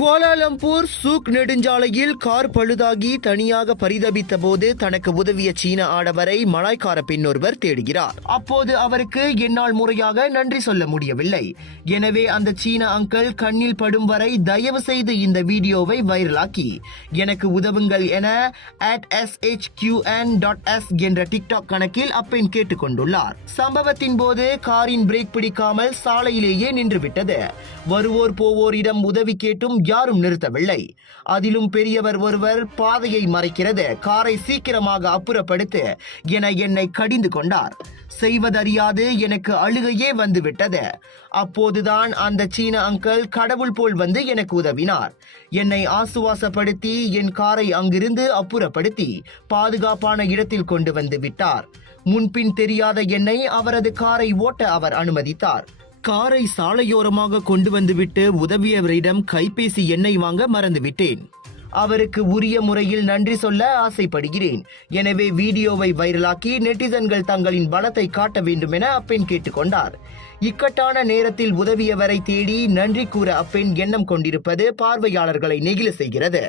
Kuala Lumpur souk நெடுஞ்சாலையில் car பழுதாகி தனியாக பரிதபித்த போது தனக்கு உதவிய சீன ஆடவரை மலாய்க்கார பெண்ணொருவர் தேடுகிறார். அப்போது அவருக்கு என்னால் முறையாக நன்றி சொல்ல முடியவில்லை. எனவே அந்த சீன அங்கிள் கண்ணில் படும் வரை தயவு செய்து இந்த வீடியோவை வைரலாக்கி எனக்கு உதவுங்கள் என @shqn.s என்ற டிக்டாக் கணக்கில் அப்பெண் கேட்டுக்கொண்டுள்ளார். சம்பவத்தின் போது காரின் பிரேக் பிடிக்காமல் சாலையிலேயே நின்றுவிட்டது. வருவோர் போவோரிடம் உதவி கேட்டும் யாரும் நிறுத்தவில்லை. அதிலும் பெரியவர் ஒருவர் பாதையை மறைக்கிறது, காரை சீக்கிரமாக அப்புறப்படுத்து என என்னை கடிந்து கொண்டார். செய்வதறியாது எனக்கு அழுகையே வந்துவிட்டது. அப்போதுதான் அந்த சீன அங்கிள் கடவுள் போல் வந்து எனக்கு உதவினார். என்னை ஆசுவாசப்படுத்தி என் காரை அங்கிருந்து அப்புறப்படுத்தி பாதுகாப்பான இடத்தில் கொண்டு வந்து விட்டார். முன்பின் தெரியாத என்னை அவரது காரை ஓட்ட அவர் அனுமதித்தார். காரை சாலையோரமாக கொண்டு வந்துவிட்டு உதவியவரிடம் கைபேசி எண்ணை வாங்க மறந்துவிட்டேன். அவருக்கு உரிய முறையில் நன்றி சொல்ல ஆசைப்படுகிறேன். எனவே வீடியோவை வைரலாக்கி நெட்டிசன்கள் தங்களின் பலத்தை காட்ட வேண்டும் என அப்பெண் கேட்டுக்கொண்டார். இக்கட்டான நேரத்தில் உதவியவரை தேடி நன்றி கூற அப்பெண் எண்ணம் கொண்டிருப்பது பார்வையாளர்களை நெகிழ செய்கிறது.